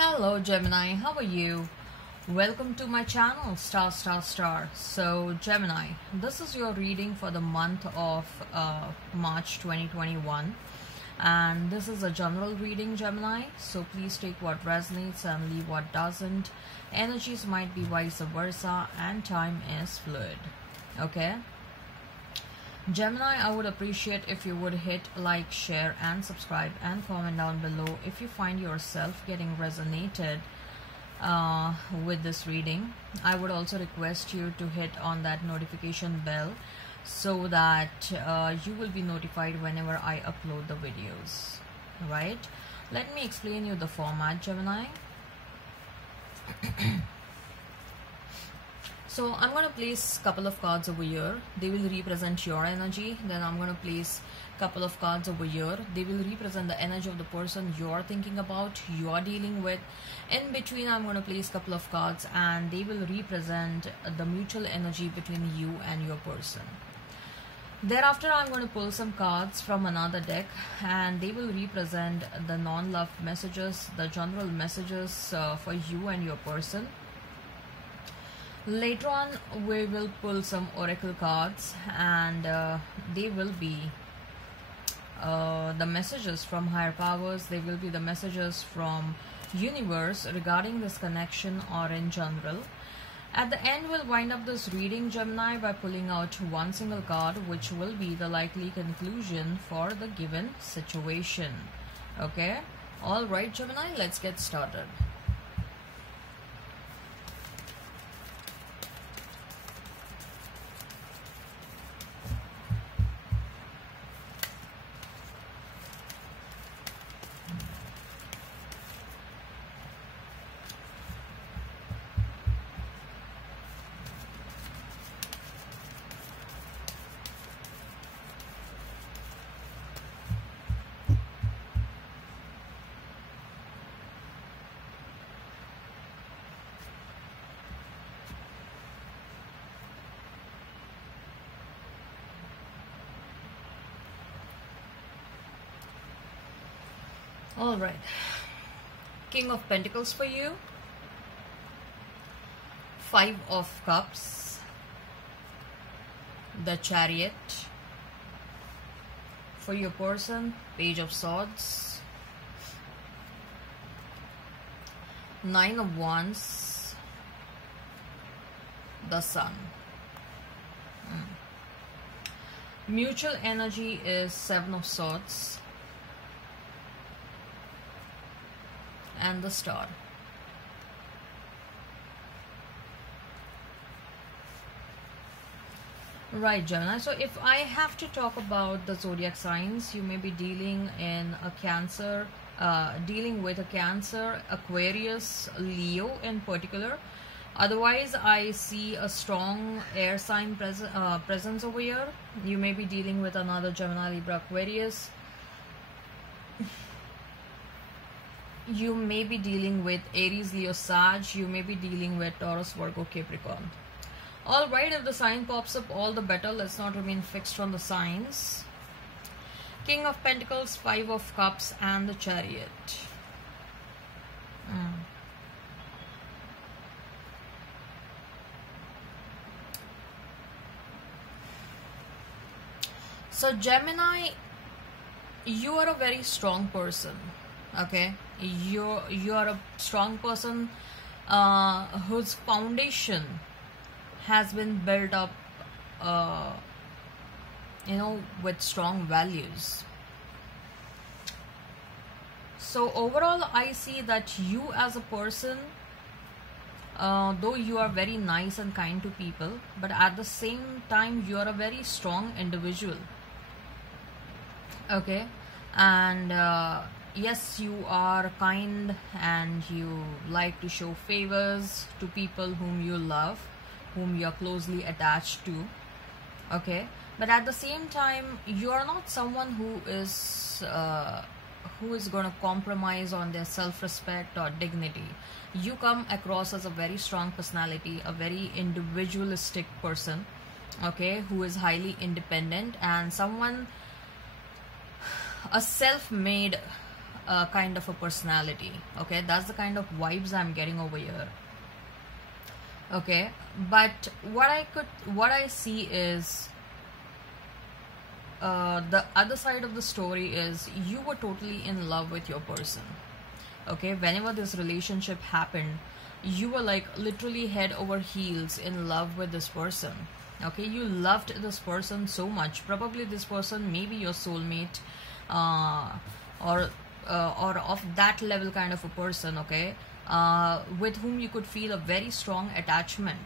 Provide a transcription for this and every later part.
Hello Gemini, how are you? Welcome to my channel star. So Gemini, this is your reading for the month of March 2021, and this is a general reading, Gemini, so please take what resonates and leave what doesn't. Energies might be vice versa and time is fluid. Okay, Gemini, I would appreciate if you would hit like, share and subscribe and comment down below if you find yourself getting resonated with this reading. I would also request you to hit on that notification bell so that you will be notified whenever I upload the videos. Right? Let me explain you the format, Gemini. So I'm going to place a couple of cards over here. They will represent your energy. Then I'm going to place a couple of cards over here. They will represent the energy of the person you're thinking about, you're dealing with. In between, I'm going to place a couple of cards and they will represent the mutual energy between you and your person. Thereafter, I'm going to pull some cards from another deck and they will represent the non-love messages, the general messages for you and your person. Later on, we will pull some oracle cards and they will be the messages from higher powers. They will be the messages from universe regarding this connection or in general. At the end, we'll wind up this reading, Gemini, by pulling out one single card, which will be the likely conclusion for the given situation. Okay, all right, Gemini, let's get started. All right, King of Pentacles for you, Five of Cups, the Chariot for your person, Page of Swords, Nine of Wands, the Sun. Mutual energy is Seven of Swords and the Star. Right, Gemini, so if I have to talk about the zodiac signs, you may be dealing in a Cancer, dealing with a Cancer, Aquarius, Leo in particular. Otherwise, I see a strong air sign presence over here. You may be dealing with another Gemini, Libra, Aquarius. You may be dealing with Aries, Leo, Sag. You may be dealing with Taurus, Virgo, Capricorn. Alright, if the sign pops up, all the better. Let's not remain fixed on the signs. King of Pentacles, Five of Cups and the Chariot. So Gemini, you are a very strong person. Okay, you are a strong person whose foundation has been built up with strong values. So overall, I see that you as a person, though you are very nice and kind to people, but at the same time you are a very strong individual. Okay, and yes, you are kind and you like to show favors to people whom you love, whom you are closely attached to. Okay, but at the same time, you are not someone who is going to compromise on their self-respect or dignity. You come across as a very strong personality, a very individualistic person, okay, who is highly independent and someone, a self-made kind of a personality. Okay, that's the kind of vibes I'm getting over here. Okay, but what I see is the other side of the story is you were totally in love with your person. Okay, whenever this relationship happened, you were like literally head over heels in love with this person. Okay, you loved this person so much. Probably this person may be your soulmate, uh, or of that level kind of a person. Okay, with whom you could feel a very strong attachment.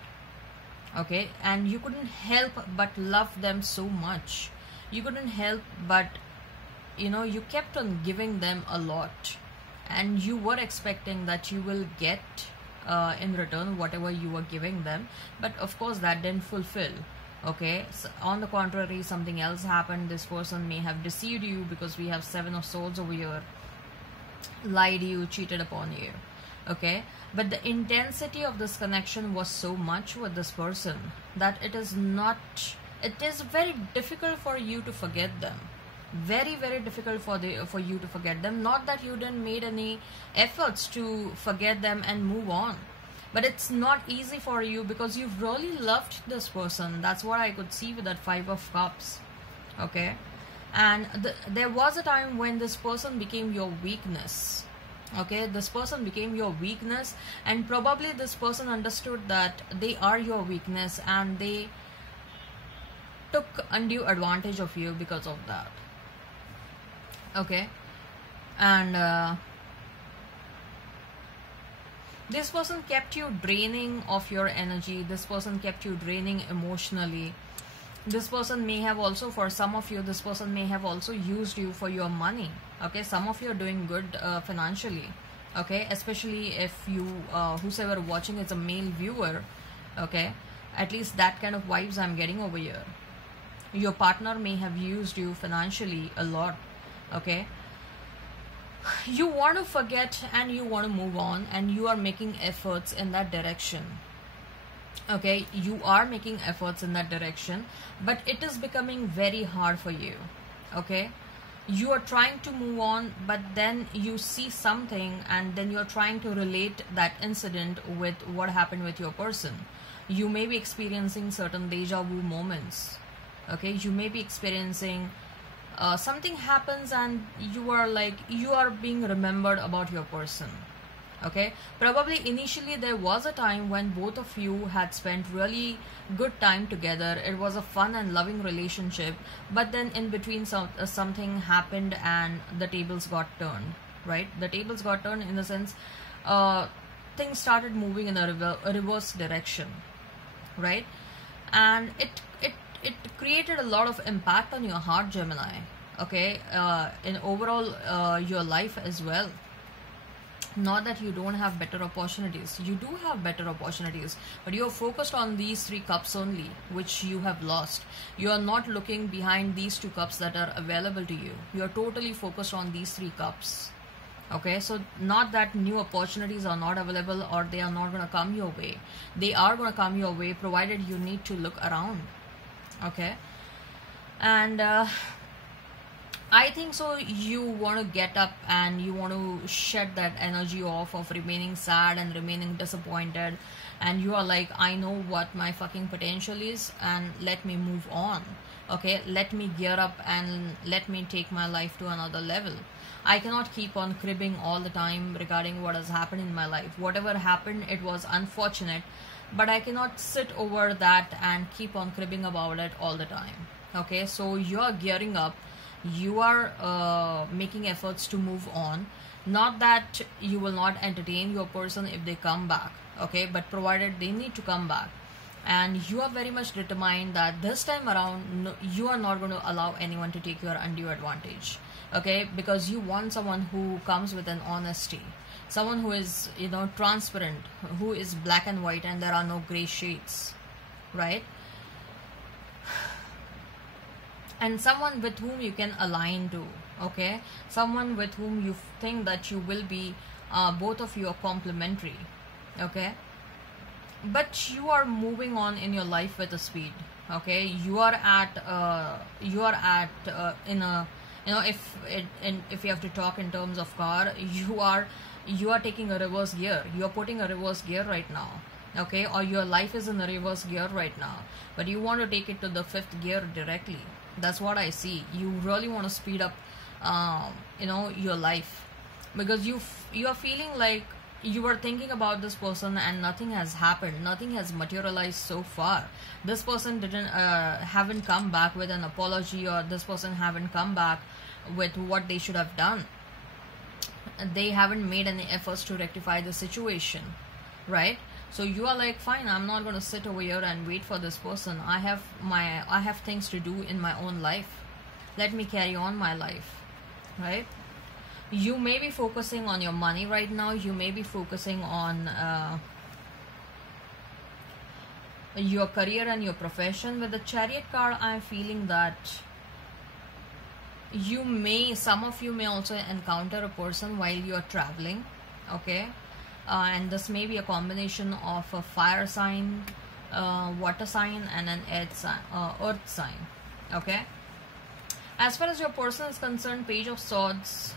Okay, and you couldn't help but love them so much. You couldn't help but, you kept on giving them a lot, and you were expecting that you will get in return whatever you were giving them, but of course that didn't fulfill. Okay, so on the contrary, something else happened. This person may have deceived you, because we have Seven of Swords over here, lied you, cheated upon you. Okay, but the intensity of this connection was so much with this person that it is very difficult for you to forget them. Very, very difficult for you to forget them. Not that you didn't made any efforts to forget them and move on, but it's not easy for you because you've really loved this person. That's what I could see with that Five of Cups. Okay, and there was a time when this person became your weakness. Okay, this person became your weakness, and probably this person understood that they are your weakness, and they took undue advantage of you because of that. Okay, and this person kept you draining of your energy. This person kept you draining emotionally. This person may have also, for some of you, this person may have also used you for your money. Okay, some of you are doing good financially. Okay, especially if you whosoever watching is a male viewer. Okay, at least that kind of vibes I'm getting over here. Your partner may have used you financially a lot. Okay, you want to forget and you want to move on, and you are making efforts in that direction. Okay, you are making efforts in that direction, but it is becoming very hard for you. Okay, you are trying to move on, but then you see something, and then you're trying to relate that incident with what happened with your person. You may be experiencing certain deja vu moments. Okay, you may be experiencing something happens, and you are being remembered about your person. Okay, probably initially there was a time when both of you had spent really good time together. It was a fun and loving relationship, but then in between something happened and the tables got turned. Right, the tables got turned in the sense things started moving in a reverse direction. Right, and it created a lot of impact on your heart, Gemini. Okay, in overall your life as well. Not that you don't have better opportunities. You do have better opportunities, but you are focused on these three cups only, which you have lost. You are not looking behind these two cups that are available to you. You are totally focused on these three cups. Okay, so not that new opportunities are not available or they are not going to come your way. They are going to come your way, provided you need to look around. Okay, and I think so you want to get up and you want to shed that energy off of remaining sad and remaining disappointed, and you are like, I know what my fucking potential is, and let me move on. Okay, let me gear up and let me take my life to another level. I cannot keep on cribbing all the time regarding what has happened in my life. Whatever happened, it was unfortunate, but I cannot sit over that and keep on cribbing about it all the time. Okay, so you are gearing up. You are making efforts to move on. Not that you will not entertain your person if they come back. Okay, but provided they need to come back. And you are very much determined that this time around, no, you are not going to allow anyone to take your undue advantage. Okay, because you want someone who comes with an honesty. Someone who is, transparent, who is black and white and there are no gray shades. Right? And someone with whom you can align to. Okay, someone with whom you think that you will be, both of you are complementary. Okay, but you are moving on in your life with a speed. Okay, you are at in a You know, if you have to talk in terms of car, you are taking a reverse gear, you're putting a reverse gear right now, okay, or your life is in a reverse gear right now, but you want to take it to the fifth gear directly. That's what I see. You really want to speed up you know, your life, because you are feeling like you were thinking about this person and nothing has happened, nothing has materialized so far. This person didn't haven't come back with an apology, or this person haven't come back with what they should have done. They haven't made any efforts to rectify the situation, right? So you are like, fine, I'm not going to sit over here and wait for this person. I have things to do in my own life. Let me carry on my life, right? You may be focusing on your money right now. You may be focusing on your career and your profession. With the Chariot card, I'm feeling that some of you may also encounter a person while you are traveling, okay, and this may be a combination of a fire sign, water sign, and an earth sign, okay. As far as your person is concerned, Page of Swords,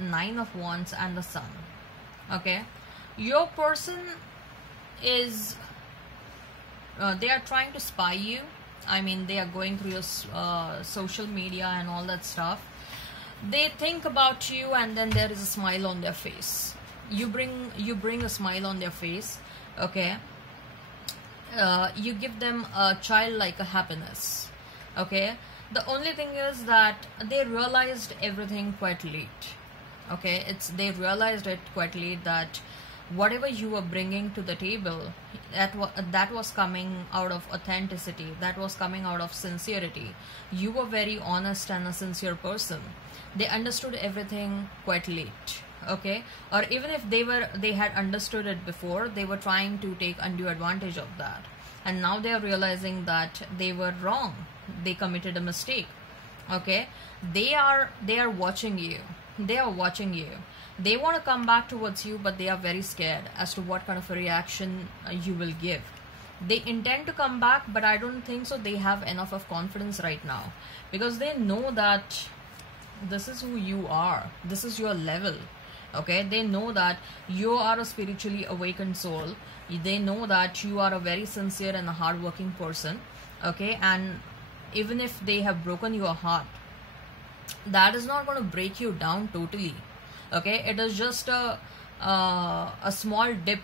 Nine of Wands, and the Sun, okay. Your person is they are trying to spy you. I mean, they are going through your social media and all that stuff. They think about you, and then there is a smile on their face. You bring a smile on their face, okay. You give them a childlike happiness, okay. The only thing is that they realized everything quite late, okay. They realized it quite late that whatever you were bringing to the table, that was coming out of authenticity, that was coming out of sincerity. You were very honest and a sincere person. They understood everything quite late, okay. Or even if they had understood it before, they were trying to take undue advantage of that, and now they are realizing that they were wrong. They committed a mistake, okay. They are watching you. They are watching you. They want to come back towards you, but they are very scared as to what kind of a reaction you will give. They intend to come back, but I don't think so they have enough of confidence right now, because they know that this is who you are. This is your level, okay. They know that you are a spiritually awakened soul. They know that you are a very sincere and a hardworking person, okay. And even if they have broken your heart, that is not going to break you down totally, okay. It is just a small dip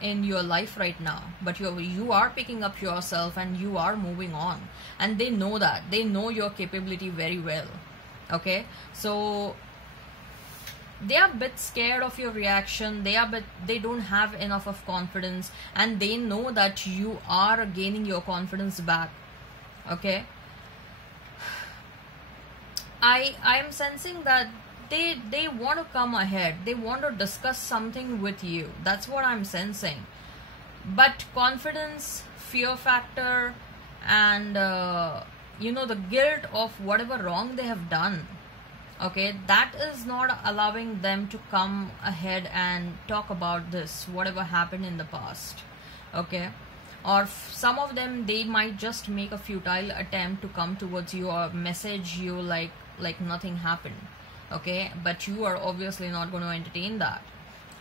in your life right now, but you are picking up yourself and you are moving on, and they know that. They know your capability very well, okay. So they are a bit scared of your reaction. They don't have enough of confidence, and they know that you are gaining your confidence back, okay. I am sensing that they want to come ahead. They want to discuss something with you. That's what I'm sensing. But confidence, fear factor, and you know, the guilt of whatever wrong they have done, okay, that is not allowing them to come ahead and talk about this, whatever happened in the past, okay. Or some of them, they might just make a futile attempt to come towards you or message you like nothing happened, okay. But you are obviously not going to entertain that.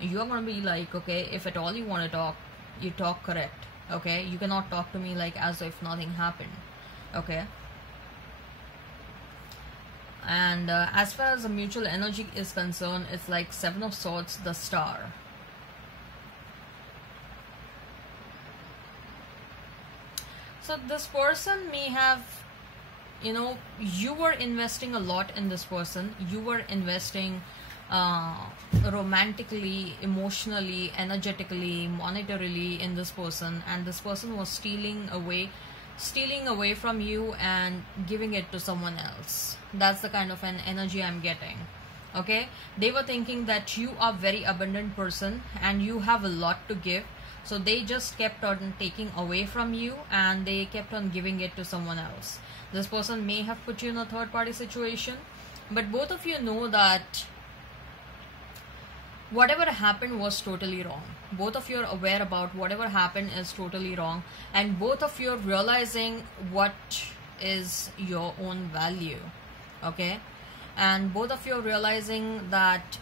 You are going to be like, okay, if at all you want to talk, you talk correct, okay. You cannot talk to me like as if nothing happened, okay. And as far as the mutual energy is concerned, it's like Seven of Swords, the Star. So this person may have, you know, you were investing a lot in this person. You were investing romantically, emotionally, energetically, monetarily in this person, and this person was stealing away from you and giving it to someone else. That's the kind of an energy I'm getting, okay. They were thinking that you are a very abundant person and you have a lot to give, so they just kept on taking away from you and they kept on giving it to someone else. This person may have put you in a third party situation, but both of you know that whatever happened was totally wrong. Both of you are aware about whatever happened is totally wrong, and both of you are realizing what is your own value, okay. and both of you are realizing that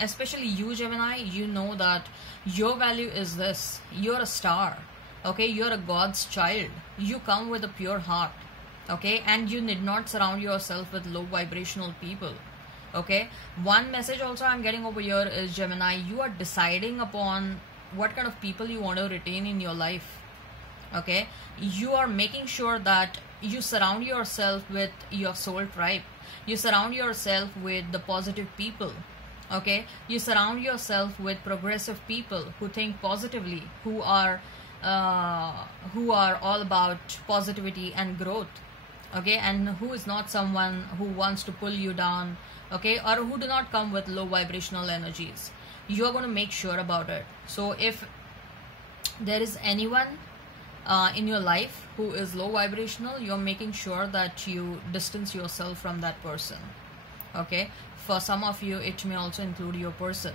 especially you, Gemini, you know that your value is this: you're a star, okay? You're a God's child. You come with a pure heart, okay? And you need not surround yourself with low vibrational people, okay? One message also I'm getting over here is, Gemini, you are deciding upon what kind of people you want to retain in your life, okay? You are making sure that you surround yourself with your soul tribe. You surround yourself with the positive people, okay? You surround yourself with progressive people who think positively, who are all about positivity and growth, okay? And who is not someone who wants to pull you down, okay? Or who do not come with low vibrational energies. You are going to make sure about it. So if there is anyone in your life who is low vibrational, you're making sure that you distance yourself from that person, okay? For some of you, it may also include your person.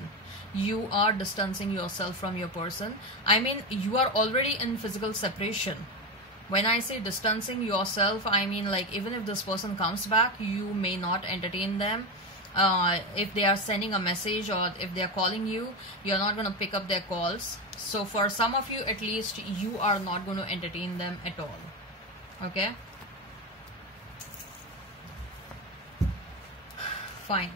You are distancing yourself from your person. I mean, you are already in physical separation. When I say distancing yourself, I mean, like, even if this person comes back, you may not entertain them. If they are sending a message or if they are calling you, you're not going to pick up their calls. So for some of you, at least, you are not going to entertain them at all, okay? Fine.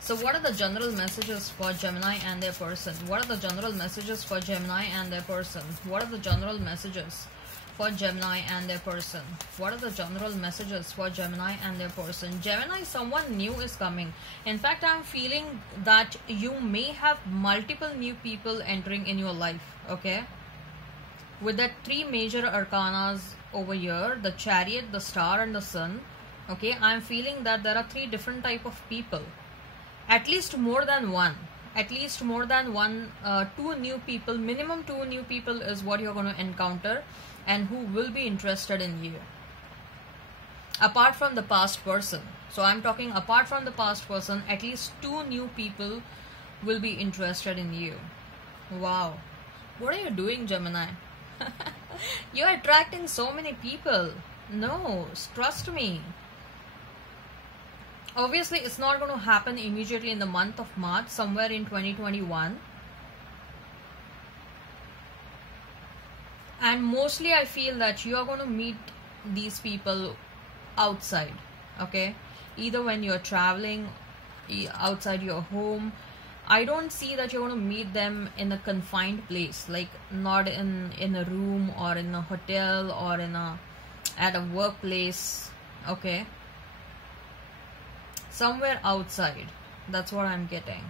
So what are the general messages for Gemini and their person? What are the general messages for Gemini and their person? What are the general messages for Gemini and their person? What are the general messages for Gemini and their person? Gemini, someone new is coming. In fact, I'm feeling that you may have multiple new people entering in your life, okay? With that 3 major arcanas over here, the Chariot, the Star and the Sun, okay? I'm feeling that there are 3 different type of people. At least more than one. At least more than one, 2 new people, minimum 2 new people is what you're going to encounter, and who will be interested in you. Apart from the past person. So I'm talking apart from the past person, at least 2 new people will be interested in you. Wow. What are you doing, Gemini? You're attracting so many people. No, trust me. Obviously, it's not going to happen immediately in the month of March, somewhere in 2021. And mostly I feel that you are going to meet these people outside, okay? Either when you're traveling, outside your home. I don't see that you're going to meet them in a confined place, like not in a room or in a hotel or at a workplace, okay? Somewhere outside. That's what I'm getting.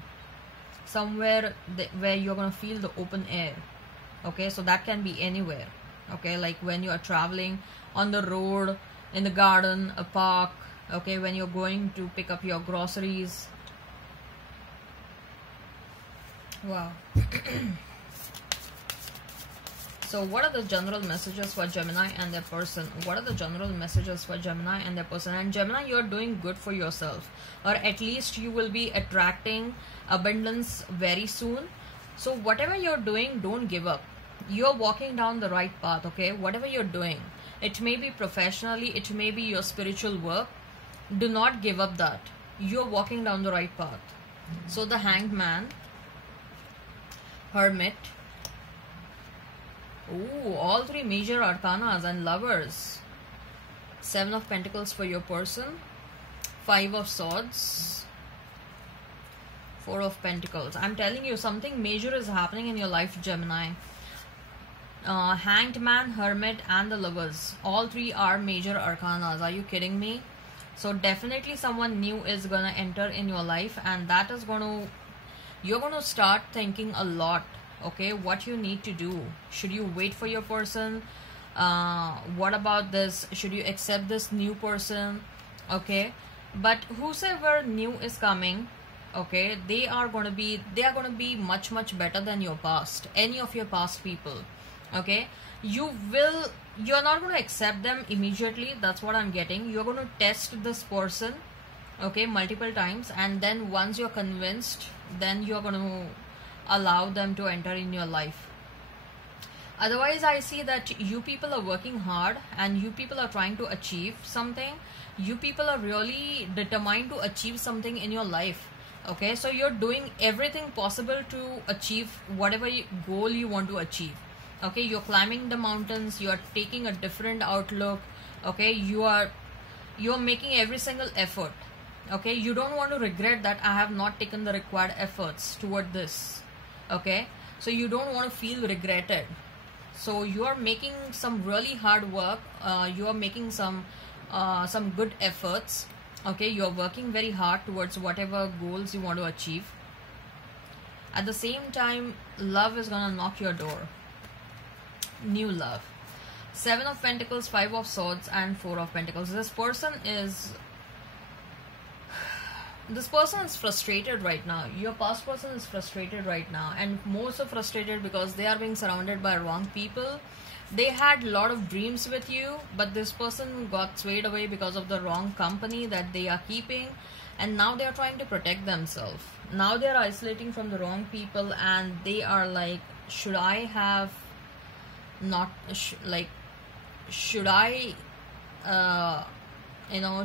Somewhere where you're going to feel the open air. Okay, so that can be anywhere. Okay, like when you are traveling on the road, in the garden, a park. Okay, when you're going to pick up your groceries. Wow. So what are the general messages for Gemini and their person? What are the general messages for Gemini and their person? And Gemini, you're doing good for yourself, or at least you will be attracting abundance very soon. So whatever you're doing, don't give up. You're walking down the right path, okay? Whatever you're doing, it may be professionally, it may be your spiritual work. Do not give up that. You're walking down the right path. So the Hanged Man, Hermit, ooh, all 3 major arcanas and Lovers. 7 of Pentacles for your person, 5 of Swords, 4 of Pentacles. I'm telling you, something major is happening in your life, Gemini. Hanged Man, Hermit and the Lovers. All 3 are major arcanas. Are you kidding me? So definitely someone new is going to enter in your life, and that is going to, you're going to start thinking a lot, okay, what you need to do. Should you wait for your person? What about this? Should you accept this new person? Okay, but whosoever new is coming, okay, they are going to be much better than your past, any of your past people, okay? You're not going to accept them immediately. That's what I'm getting. You're going to test this person, okay, multiple times, and then once you're convinced, then you're going to allow them to enter in your life. Otherwise, I see that you people are working hard and you people are trying to achieve something. You people are really determined to achieve something in your life. Okay, so you're doing everything possible to achieve whatever goal you want to achieve. Okay, you're climbing the mountains, you are taking a different outlook. Okay, you're making every single effort. Okay, you don't want to regret that I have not taken the required efforts toward this. Okay, so you don't want to feel regretted. So you are making some really hard work. You are making some good efforts. Okay, you are working very hard towards whatever goals you want to achieve. At the same time, love is gonna knock your door. New love. 7 of Pentacles, 5 of Swords, and 4 of Pentacles. This person is frustrated right now. Your past person is frustrated right now, and more so frustrated because they are being surrounded by wrong people. They had a lot of dreams with you, but this person got swayed away because of the wrong company that they are keeping, and now they are trying to protect themselves. Now they are isolating from the wrong people, and they are like, should I have not should I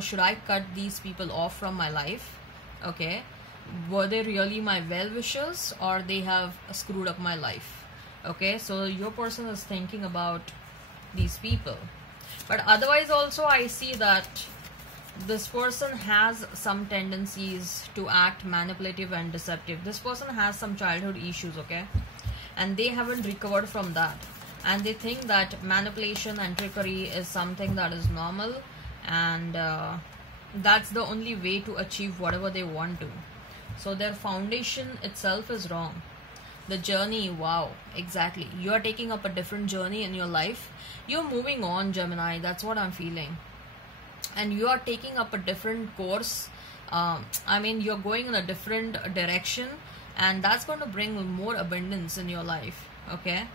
should I cut these people off from my life? Okay, were they really my well-wishers, or they have screwed up my life? Okay, so your person is thinking about these people. But otherwise also, I see that this person has some tendencies to act manipulative and deceptive. This person has some childhood issues, okay, and they haven't recovered from that, and they think that manipulation and trickery is something that is normal, and that's the only way to achieve whatever they want to. So their foundation itself is wrong. The journey, wow, exactly. You are taking up a different journey in your life. You're moving on, Gemini. That's what I'm feeling. And you are taking up a different course. You're going in a different direction, and that's going to bring more abundance in your life. Okay.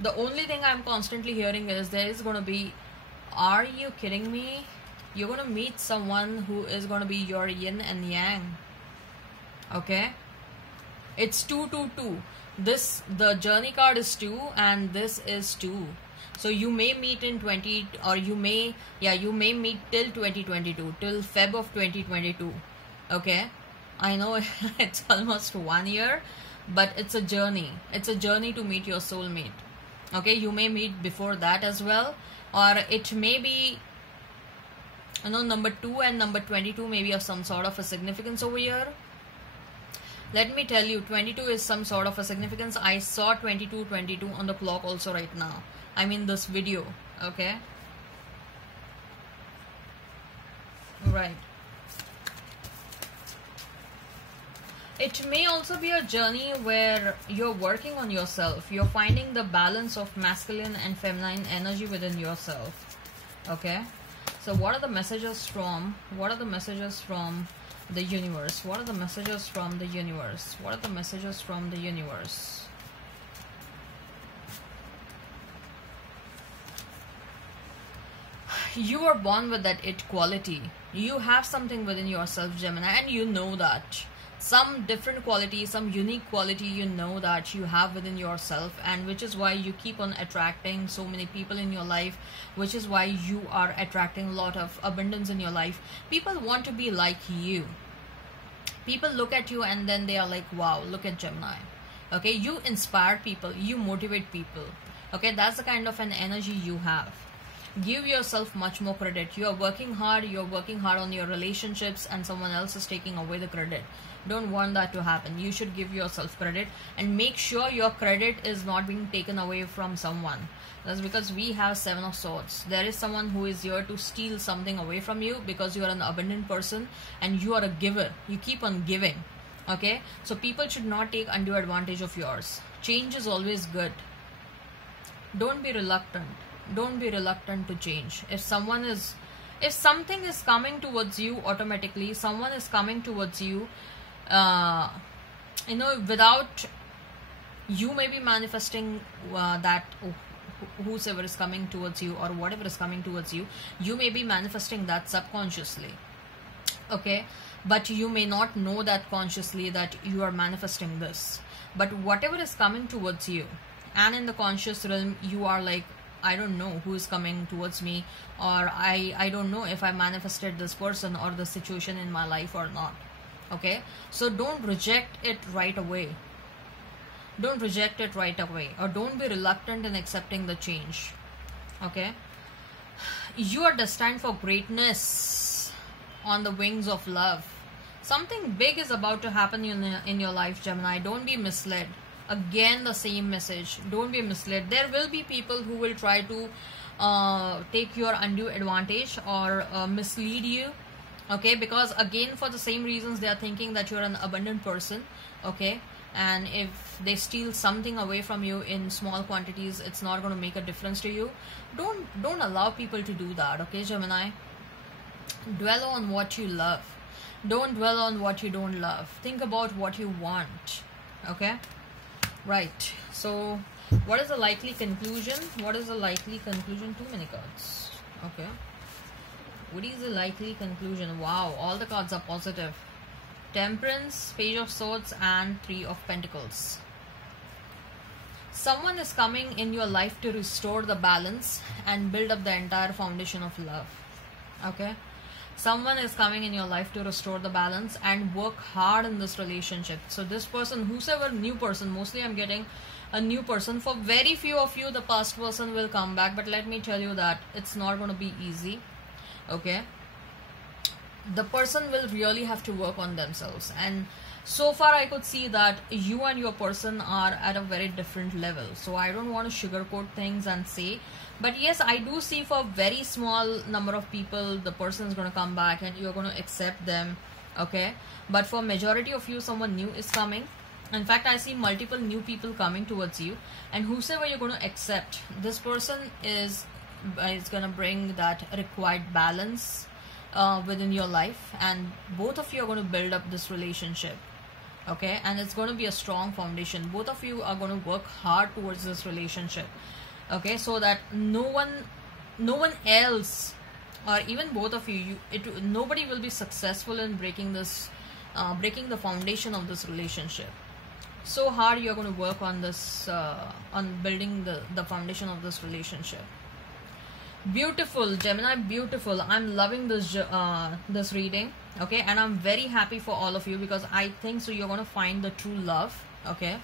The only thing I'm constantly hearing is there is going to be, are you kidding me? You're going to meet someone who is going to be your yin and yang. Okay. It's 222. The journey card is 2, and this is 2. So you may meet in 20, or you may meet till 2022, till Feb of 2022. Okay, I know it's almost 1 year, but it's a journey. It's a journey to meet your soulmate. Okay, you may meet before that as well, or it may be, number 2 and number 22 may be of some sort of a significance over here. Let me tell you, 22 is some sort of a significance. I saw 22 on the clock also right now. I mean this video. Okay. Right. It may also be a journey where you're working on yourself. You're finding the balance of masculine and feminine energy within yourself. Okay. So what are the messages from? What are the messages from the universe? What are the messages from the universe? What are the messages from the universe? You are born with that it quality. You have something within yourself, Gemini, and you know that. Some different quality, some unique quality, you know that you have within yourself, and which is why you keep on attracting so many people in your life, which is why you are attracting a lot of abundance in your life. People want to be like you. People look at you and then they are like, wow, look at Gemini. Okay, you inspire people, you motivate people. Okay, that's the kind of an energy you have. Give yourself much more credit. You are working hard on your relationships, and someone else is taking away the credit. Don't want that to happen. You should give yourself credit, and make sure your credit is not being taken away from someone. That's because we have 7 of Swords. There is someone who is here to steal something away from you, because you are an abundant person and you are a giver. You keep on giving. Okay, so people should not take undue advantage of yours. Change is always good. Don't be reluctant. Don't be reluctant to change. If something is coming towards you automatically, someone is coming towards you, without you may be manifesting that whosoever is coming towards you, or whatever is coming towards you, you may be manifesting that subconsciously. Okay, but you may not know that consciously that you are manifesting this. But whatever is coming towards you, and in the conscious realm you are like, I don't know who is coming towards me, or I don't know if I manifested this person or the situation in my life or not. Okay, so don't reject it right away. Don't reject it right away, or don't be reluctant in accepting the change. Okay, you are destined for greatness on the wings of love. Something big is about to happen in your life, Gemini. Don't be misled. Again, the same message. Don't be misled. There will be people who will try to take your undue advantage or mislead you. Okay, because again, for the same reasons, they are thinking that you're an abundant person. Okay, and if they steal something away from you in small quantities, it's not going to make a difference to you. Don't allow people to do that. Okay, Gemini, dwell on what you love. Don't dwell on what you don't love. Think about what you want. Okay, right. So what is the likely conclusion? What is the likely conclusion? Too many cards. Okay, what is the likely conclusion? Wow, all the cards are positive. Temperance, Page of Swords, and Three of Pentacles. Someone is coming in your life to restore the balance and build up the entire foundation of love. Okay, someone is coming in your life to restore the balance and work hard in this relationship. So this person, whosoever new person, mostly I'm getting a new person. For very few of you, the past person will come back, but let me tell you that it's not going to be easy. Okay, the person will really have to work on themselves, and so far I could see that you and your person are at a very different level. So I don't want to sugarcoat things and say, but yes, I do see for a very small number of people the person is going to come back and you're going to accept them. Okay, but for majority of you, someone new is coming. In fact, I see multiple new people coming towards you, and whosoever you're going to accept, this person is going to bring that required balance within your life, and both of you are going to build up this relationship. Okay, and it's going to be a strong foundation. Both of you are going to work hard towards this relationship. Okay, so that no one else, or even both of you, nobody will be successful in breaking this, breaking the foundation of this relationship. So hard you're going to work on this, on building the foundation of this relationship. Beautiful, Gemini, beautiful. I'm loving this this reading. Okay, and I'm very happy for all of you, because I think so you're going to find the true love. Okay,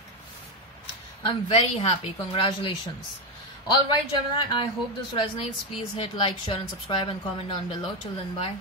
I'm very happy. Congratulations. All right, Gemini, I hope this resonates. Please hit like, share, and subscribe, and comment down below. Till then, bye.